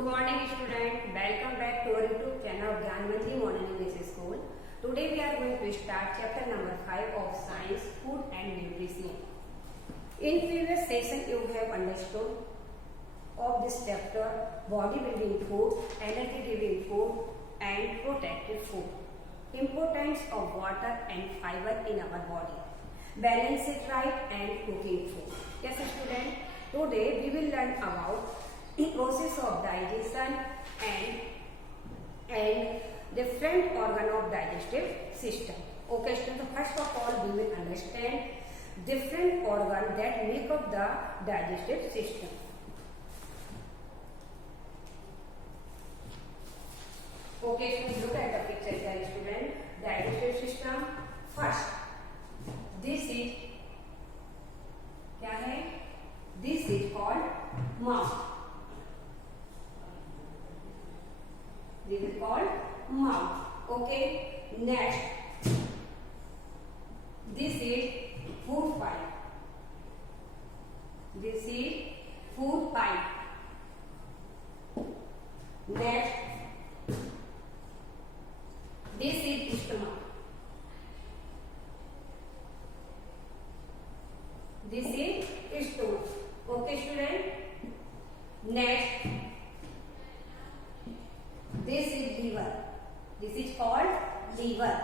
Good morning student, welcome back to our YouTube channel of Gyanmantri Modern English School. Today we are going to start chapter number 5 of Science, Food and Nutrition. In previous session you have understood of this chapter body building food, energy giving food and protective food. Importance of water and fiber in our body. Balanced diet and cooking food. Yes student, today we will learn about the process of digestion and different organ of digestive system. Okay student, so first of all we will understand different organ that make up the digestive system. Okay, so look at the picture here student. Digestive system. First, this is क्या है? This is called mouth. This is called mouth. Okay. Next, this is food pipe. This is food pipe. Next, this is stomach. This is stomach. Okay student. Next, this is liver. This is called liver.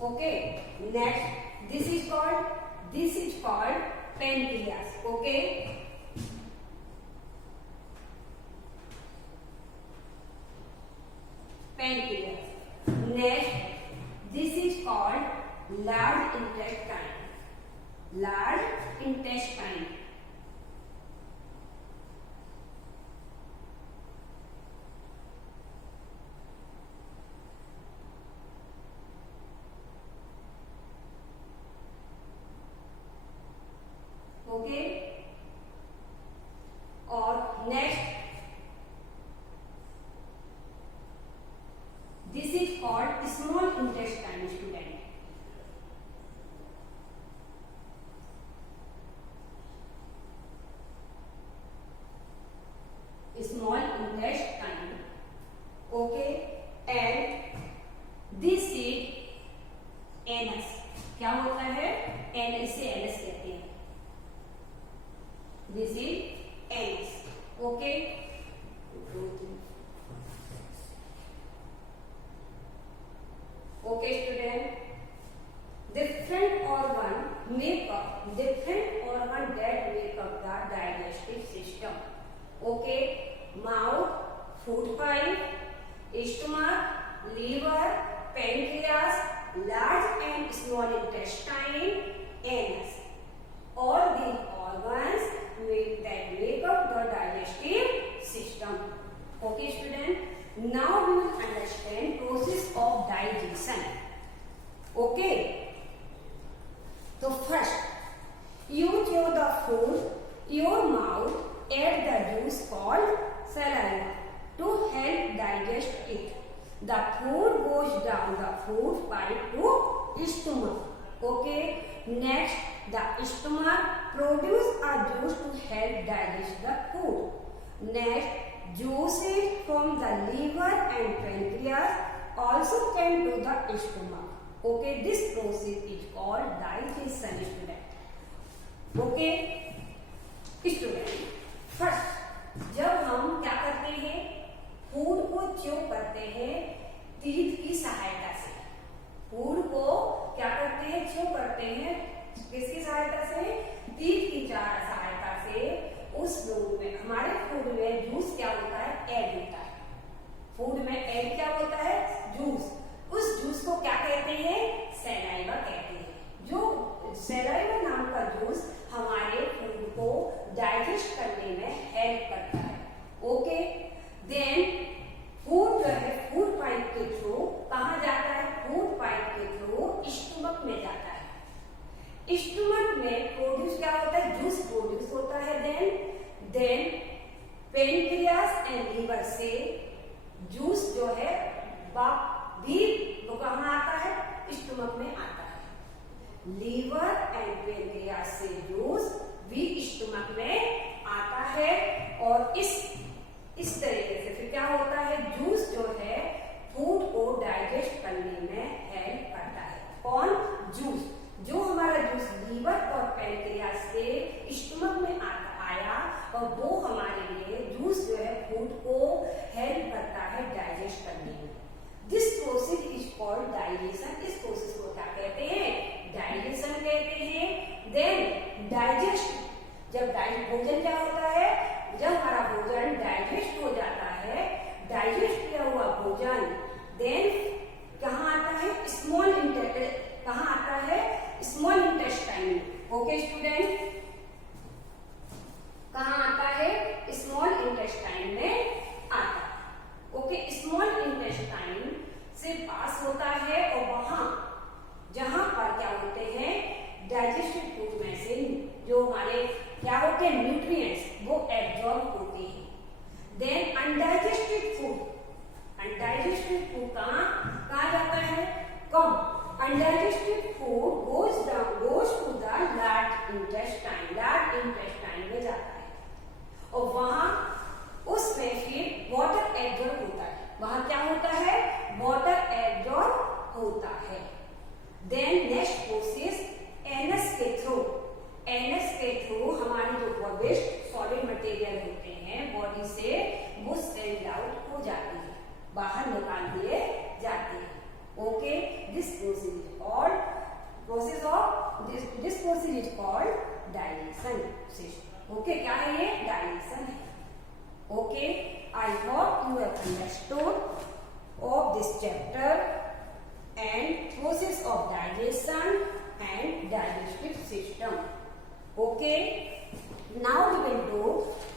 Okay. Next, this is called pancreas. Okay. Pancreas. Next, this is called large intestine. Large intestine. Okay. और next, this is called small intestine student. Small intestine. Okay. And this is anus. क्या होता है? anus से anus कहते हैं. This is anus. Okay. Okay student. Different organ that make up the digestive system. Okay. Mouth, food pipe, stomach, liver, pancreas, large and small intestine, anus. All these organs that make up the digestive system. Okay student. Now we will understand process of digestion. Okay. So first, you chew the food, your mouth add the juice called saliva to help digest it. The food goes down the food pipe to stomach. Okay. Next, the stomach produce a juice to help digest the food. Next, juices from the liver and pancreas also came to the stomach. Okay. This process is called digestion student. Okay. Student, first जब हम क्या करते हैं, food को chew करते हैं teeth की सहायता से. फूड को क्या करते हैं? च्यू करते हैं किसकी सहायता से? टीथ की सहायता से. उस फूड में, हमारे फूड में जूस क्या होता है? ऐड होता है. फूड में ऐड क्या होता है? जूस. उस जूस को क्या कहते हैं? सैलाइवा कहते हैं. जो सैलाइवा नाम का जूस हमारे फूड को डाइजेस्ट करने में हेल्प करता है. ओके. देन फूड जो है फूड पाइप के थ्रू कहाँ जाता है? फूड पाइप के थ्रू स्टमक में जाता है. स्टमक में प्रोड्यूस क्या होता है? जूस प्रोड्यूस होता है. देन पेनक्रियास एंड लीवर से जूस जो है भी वो कहाँ आता है? स्टमक में आता है. लीवर एंड पेनक्रियास से जूस भी स्टमक में आता है और इस तरीके से फिर क्या होता है, जूस जो है फूड को डाइजेस्ट करने में हेल्प करता है। कौन? जूस। जो हमारा जूस लीवर और पैनक्रियास से स्टमक में आया और वो हमारे लिए जूस जो है फूड को हेल्प करता है डाइजेस्ट करने में। This process is called digestion. इस प्रोसेस को क्या कहते हैं? डाइजेशन कहते हैं। देन डाइजेस्ट, जब भोजन क्या होता है, जब हमारा भोजन डाइजेस्ट हो जाता है, डाइजेस्ट किया हुआ भोजन देन कहाँ आता है? कहाँ आता है? Small intestine. ओके स्टूडेंट, कहाँ आता है? स्मॉल इंटेस्टाइन में आता है। ओके, स्मॉल इंटेस्टाइन से पास होता है और वहां जहां पर क्या होते हैं, डाइजेस्टेड फूड में से जो हमारे क्या होते हैं, न्यूट्रिएंट्स, वो एब्जॉर्ब होते हैं। देन अनडाइजेस्टेड फूड कहाँ जाता है? कम। Undigested food goes to the large intestine में जाता है और वहां उसमें फिर वाटर एब्जॉर्ब होता है। वहां क्या होता है? वाटर एब्जॉर्ब होता है। देन नेक्स्ट प्रोसेस एनस के थ्रू हमारी जो वेस्ट सॉलिड मटेरियल होते हैं बॉडी से, वो सेल्ड आउट हो जाती है, बाहर निकाल दिए जाते हैं। Okay, this process is called digestion system. Okay, क्या है ये? डाइजेशन है। Okay, I hope you have understood of this chapter and process of digestion and digestive system. Okay, now we will do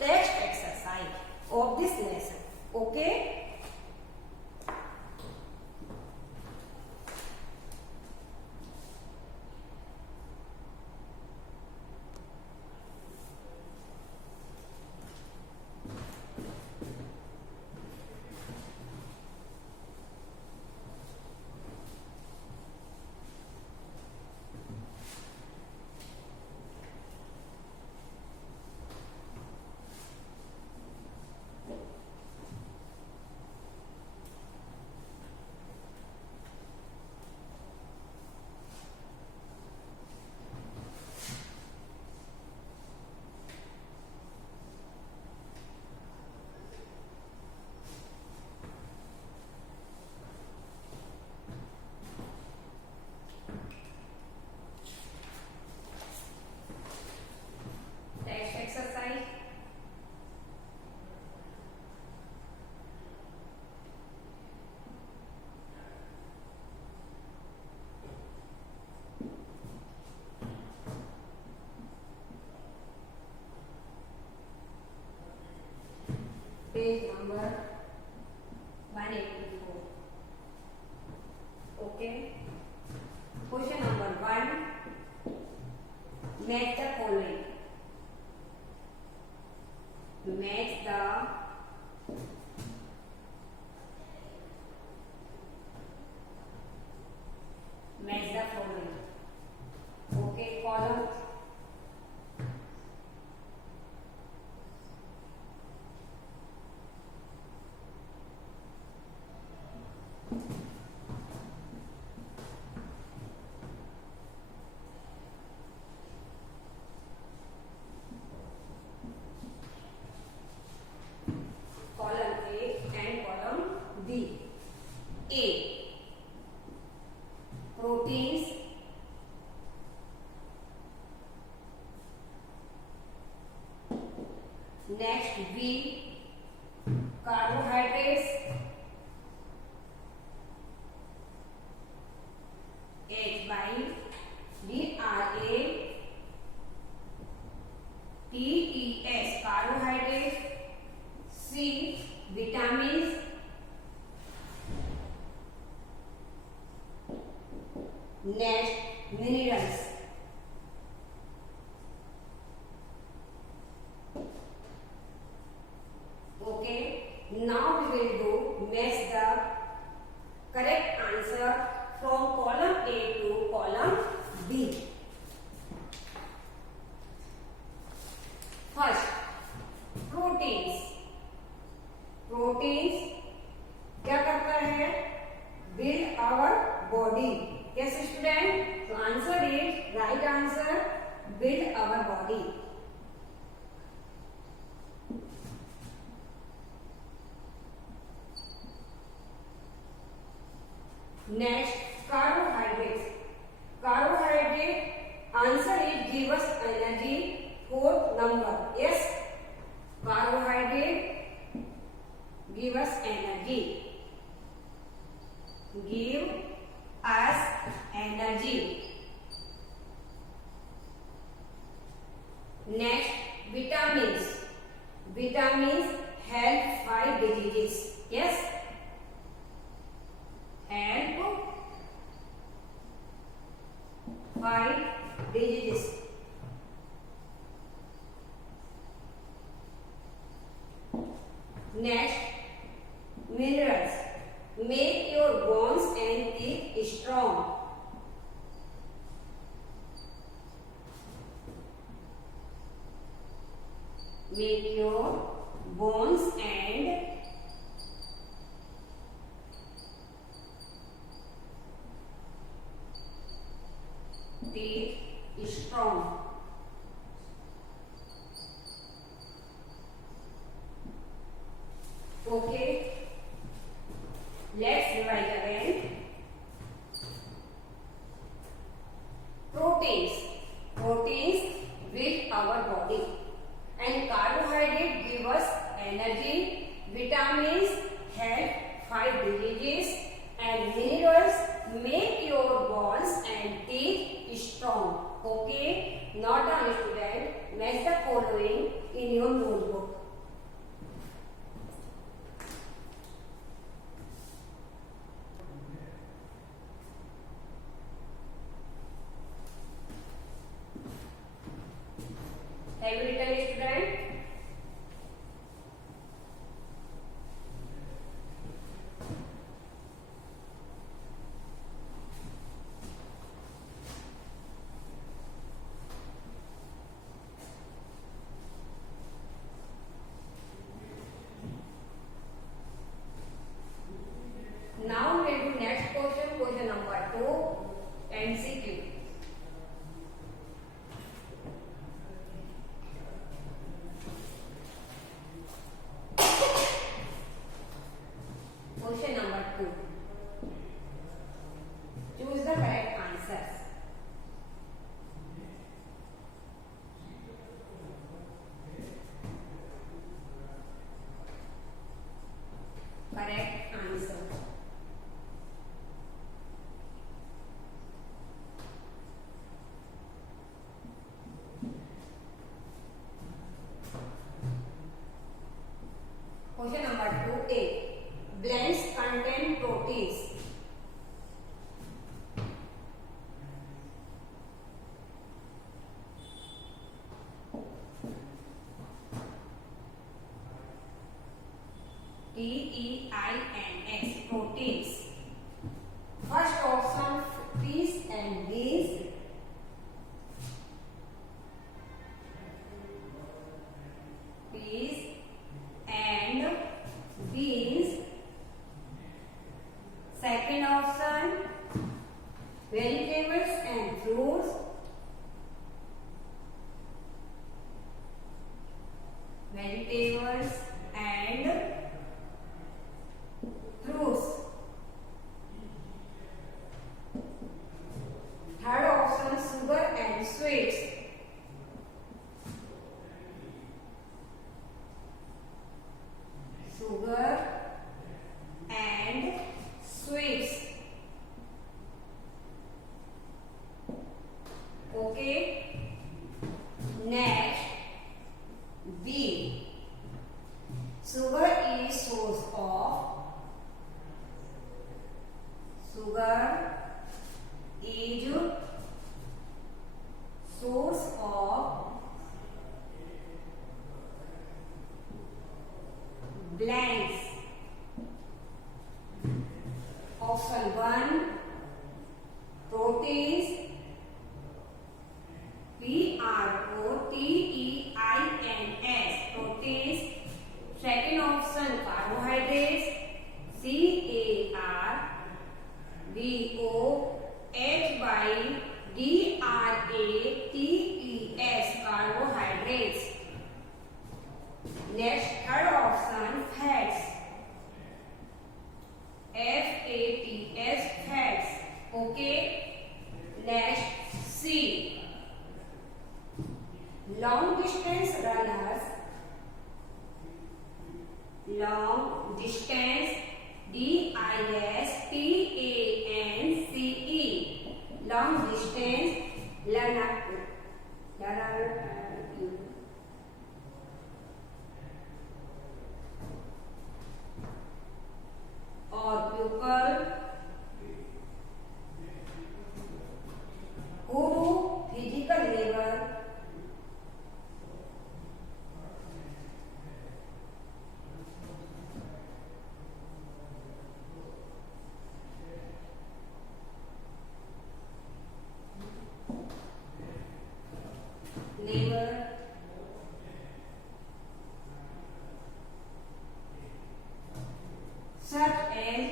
text exercise of this lesson. Okay, text exercise. Page number 184. Okay. Question number 1. Match the following. Match the following. Okay, column. Column A and column B. A, proteins. Next B, carbohydrates. H by DRATES, carbohydrates. C, vitamins. Next, minerals. Okay, now we will do right answer. Build our body. Next, carbohydrates. Carbohydrate answer is give us energy. Fourth number. Yes, carbohydrate give us energy. Give us energy. Next, vitamins. Vitamins help fight diseases. Yes, help fight diseases. Next, minerals make your bones and teeth strong. Make your bones and teeth strong. Okay, let's revise again. Proteins. Proteins build our body. And carbohydrate give us energy. Vitamins help fight diseases. And minerals make your bones and teeth strong. Okay, not only student, match the following in your notebook. Have you written it, student? Now we will do next question, question number 2, MCQ. Question number 2. Choose the correct answers. Correct answer. Question number 2A. Blends contain proteins. TEINS, proteins. First option, fish and beans. Peas and beans. Second option, vegetables and fruits. Vegetables and fruits. Third option, sugar and sweets. Sugar and sweets. Okay. Next, B. Sugar is source of. Sugar is source of blanks. Option 1, proteins. PROTEINS, proteins. Second option, carbohydrates. CARBOHYDRATES. long distance runners, long distance, DISTANCE, long distance runner, or pupil who do physical labor such as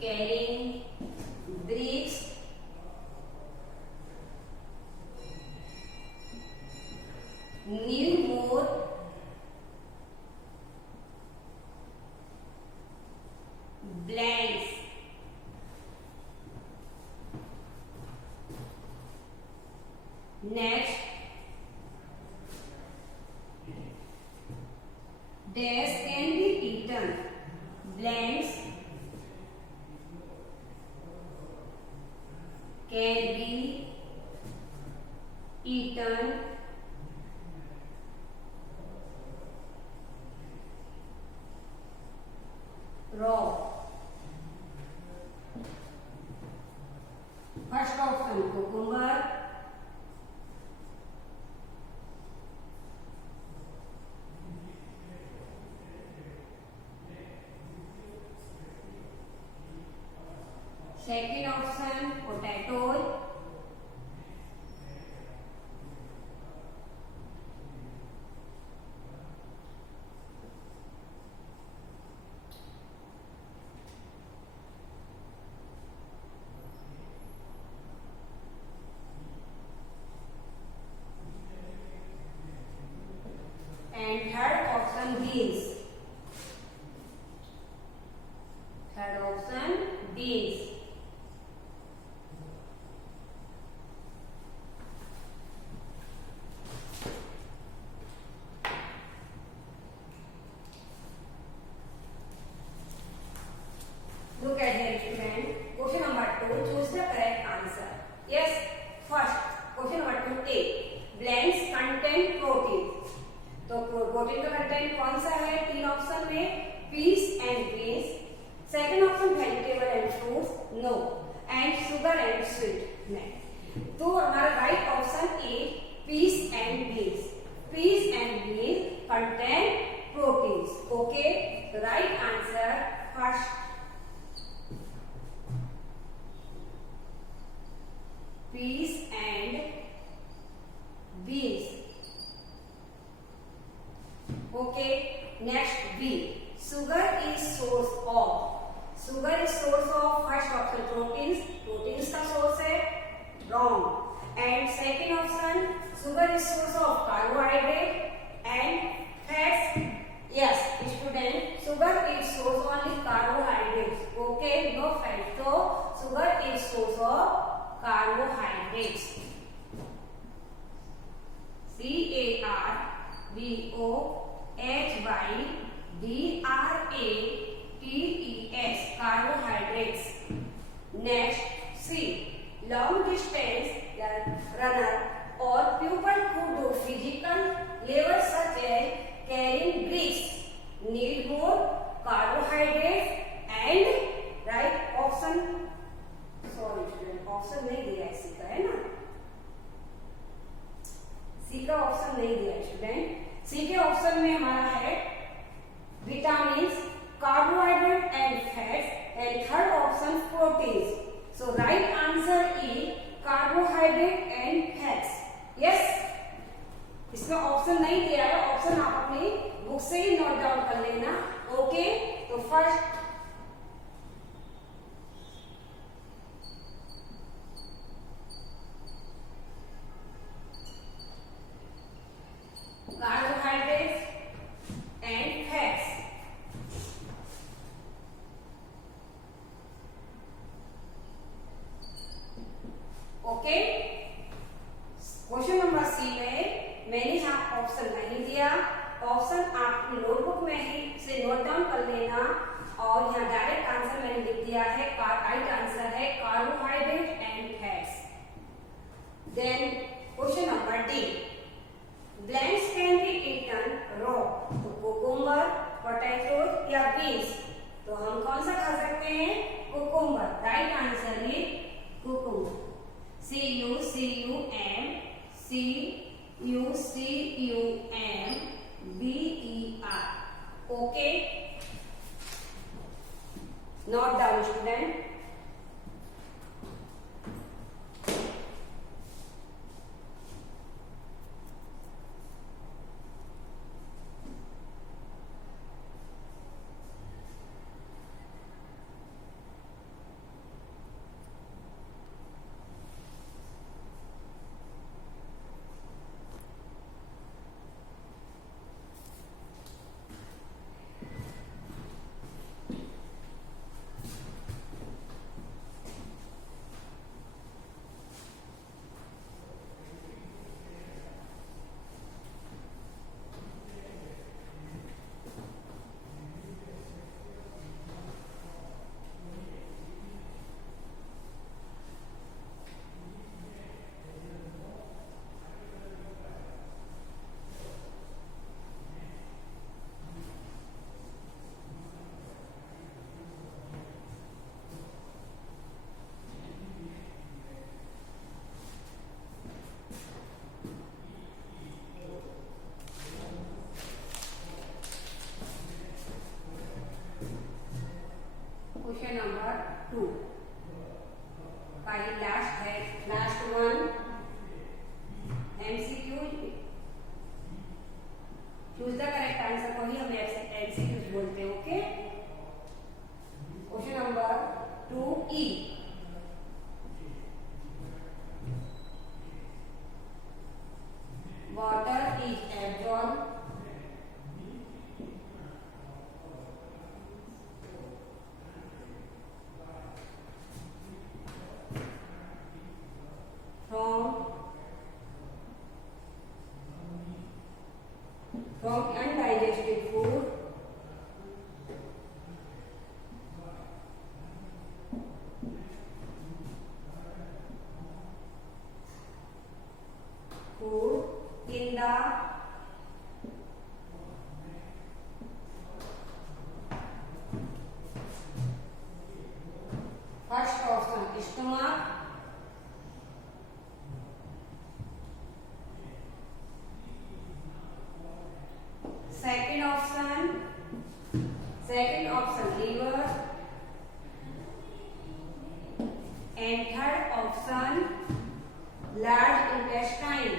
carrying bricks, need more blanks. Next, dash can be eaten. Blanks can be eaten raw. First option cucumber, second option potato, and third option beans. Third option beans. Look at here, student. Question number 2. Choose the correct answer. Yes. First, question number 2A. Blanks contain protein. तो protein का content कौन सा है? तीन option में peas and grains, second option vegetable and fruits, no, and sugar and sweet, नहीं. तो हमारा right option A peas and grains. Peas and grains contain proteins. Okay, the right answer first peas and beans. Okay, next B. Sugar is source of. Sugar is source of first option proteins. Proteins का source है, wrong. And second option sugar is source of carbohydrate and fats. Yes, student. Sugar is source only carbohydrates. Okay, no fat. So sugar is source of carbohydrates. carbohydrates, carbohydrates. Next, C. Long distance runner or people who do physical labor such as carrying bricks need more carbohydrates and right option. Sorry student, option नहीं दिया है सी का, है ना? सी का option नहीं दिया student. सी के ऑप्शन में हमारा है vitamins, carbohydrate and fats, and third option proteins. So right answer is carbohydrate and fats. Yes, इसमें ऑप्शन नहीं दिया है. ऑप्शन आप अपनी बुक से ही नोट डाउन कर लेना. ओके, तो फर्स्ट सी में मैंने यहाँ ऑप्शन नहीं दिया, ऑप्शन आप नोटबुक में ही से नोट डाउन कर लेना और यहाँ डायरेक्ट आंसर मैंने लिख दिया है, राइट आंसर है carbohydrate and fats. Then question number D, blanks can be eaten raw, तो कुकुम्बर, पोटैटो या बीन्स, तो हम कौन सा खा सकते हैं? Cucumber. Right answer is cucumber. CUCUMBER। Okay, note down student. Question number 2 का ये लास्ट है, last one MCQ। Choose the correct answer को ही हम MCQ बोलते हैं। Okay, question number 2E, water is absorb from undigested food in the first option stomach, second option liver, and third option large intestine।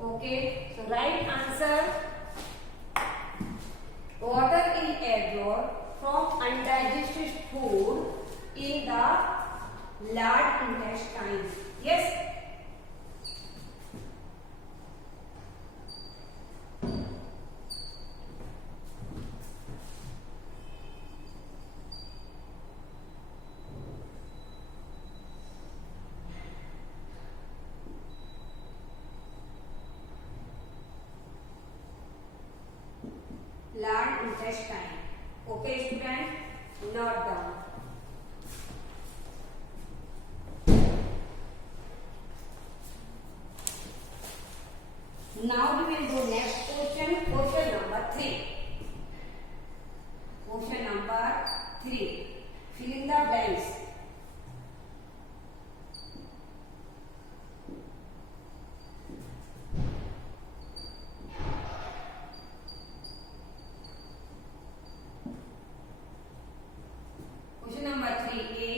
Okay, so right answer, water is absorbed from undigested food in the large intestine। Yes, large intestine। Okay student, note down। Now we will go next question, question number 3। Question number 3, fill in the blanks। Question number 3A,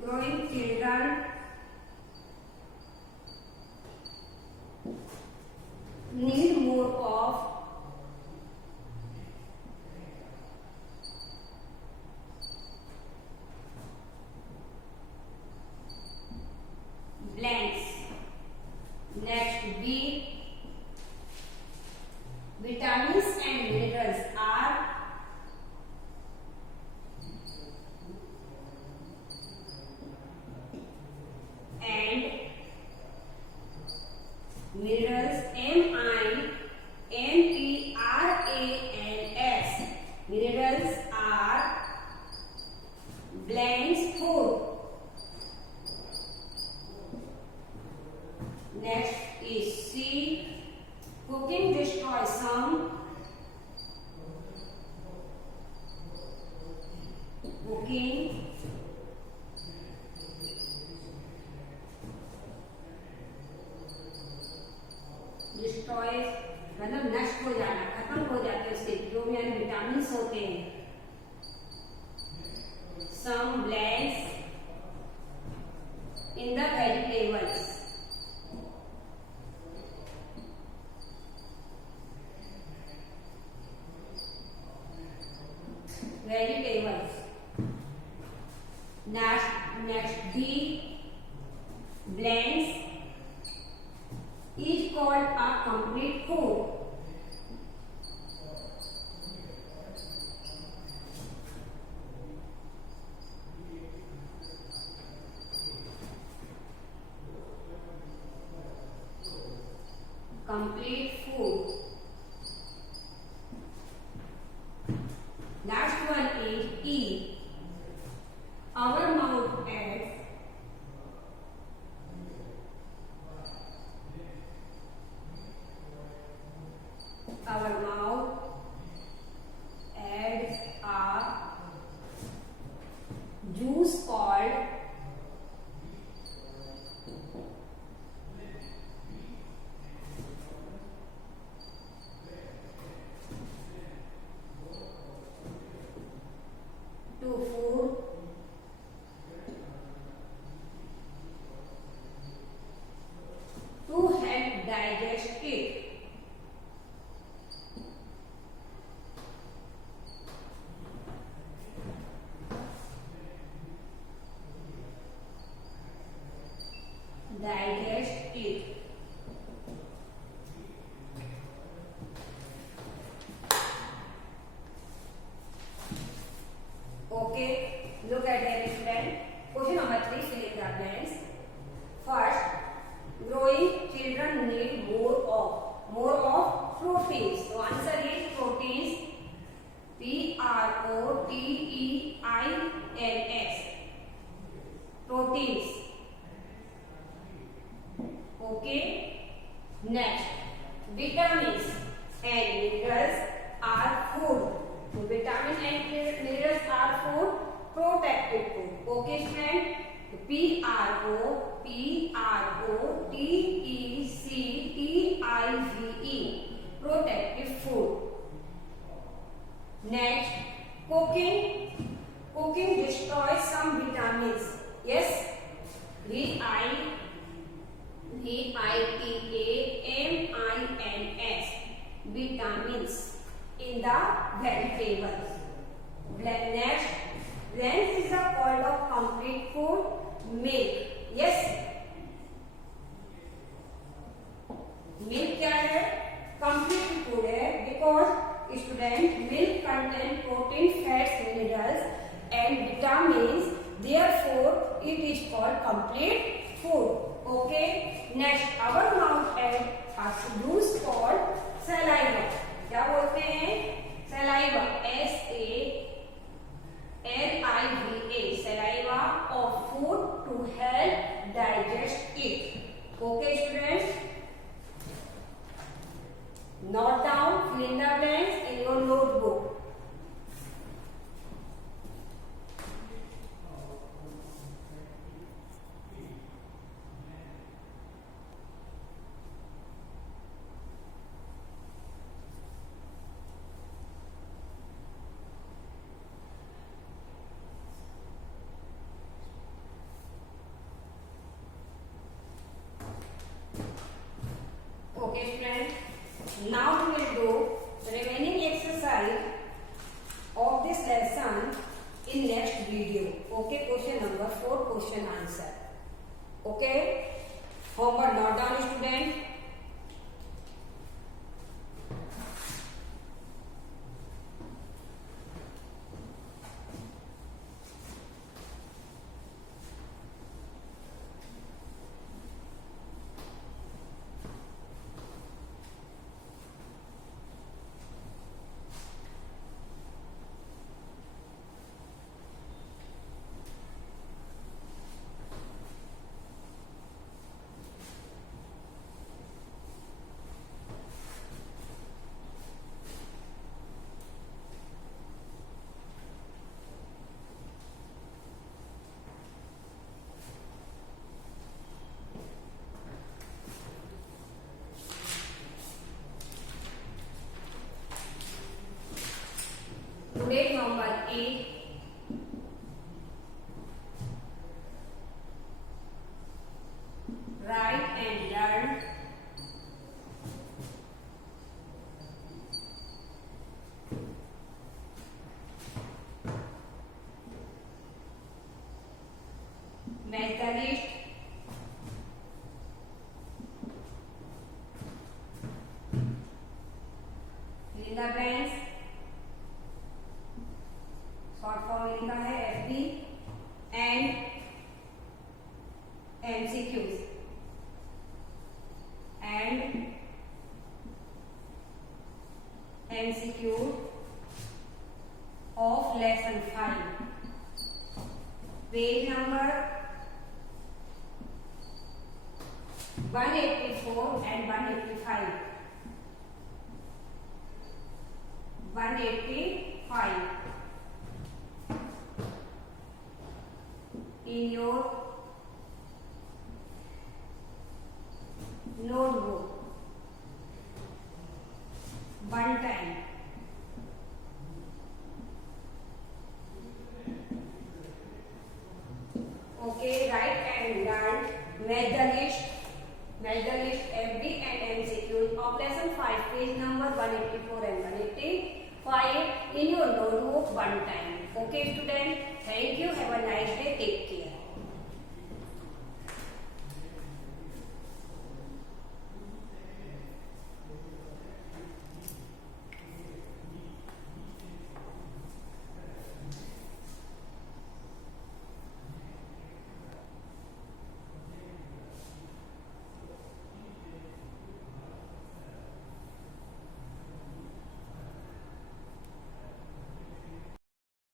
growing children need more of blanks. Next B, vitamins and minerals are and minerals minerals. Minerals are blanks food. Next is C, cooking destroys some cooking destroys मतलब नष्ट हो जाना, खत्म हो जाते हैं उसके जो भी विटामिन होते हैं. Some blanks in the vegetables. Vegetables. Next B, blanks is called a complete food. Complete food. Last one is E. Our mouth adds a juice called to food to help digest it. Digest it. Okay, look at the student. Question number 3, select the blanks. First, growing children need more of proteins. So answer is proteins. Proteins. Proteins. Okay. Next, vitamins and minerals are food. So vitamins and minerals are food, protected food. Okay, friend. PROTECTIVE. Protective food. Next, cooking destroys some vitamins. Yes. VITAMINS. Vitamins in the vegetables. Next, blanks is a called of complete food. Milk. Yes. Milk क्या है? Complete food है because student milk contain protein, fats, minerals and vitamins. Therefore, it is called complete food. Okay. Next, our mouth adds a juice called saliva. क्या बोलते हैं? Saliva. SALIVA. Saliva of food to help digest it. Okay, students. Note down, fill in the blanks in your notebook. Okay, students. Now we will do the remaining exercise of this lesson in next video. Okay, question number 4, question answer. Okay. Homework note down, student. Today homework is write and learn match the list fill in the blanks short form में लिखा है FB and MCQs of lesson 5 page number 184 and 185 in your notebook one time. Okay, write and learn match the list FD and MCQ of lesson 5 page number 184 and 185 in your notebook one time. Okay student, thank you, have a nice day, take care.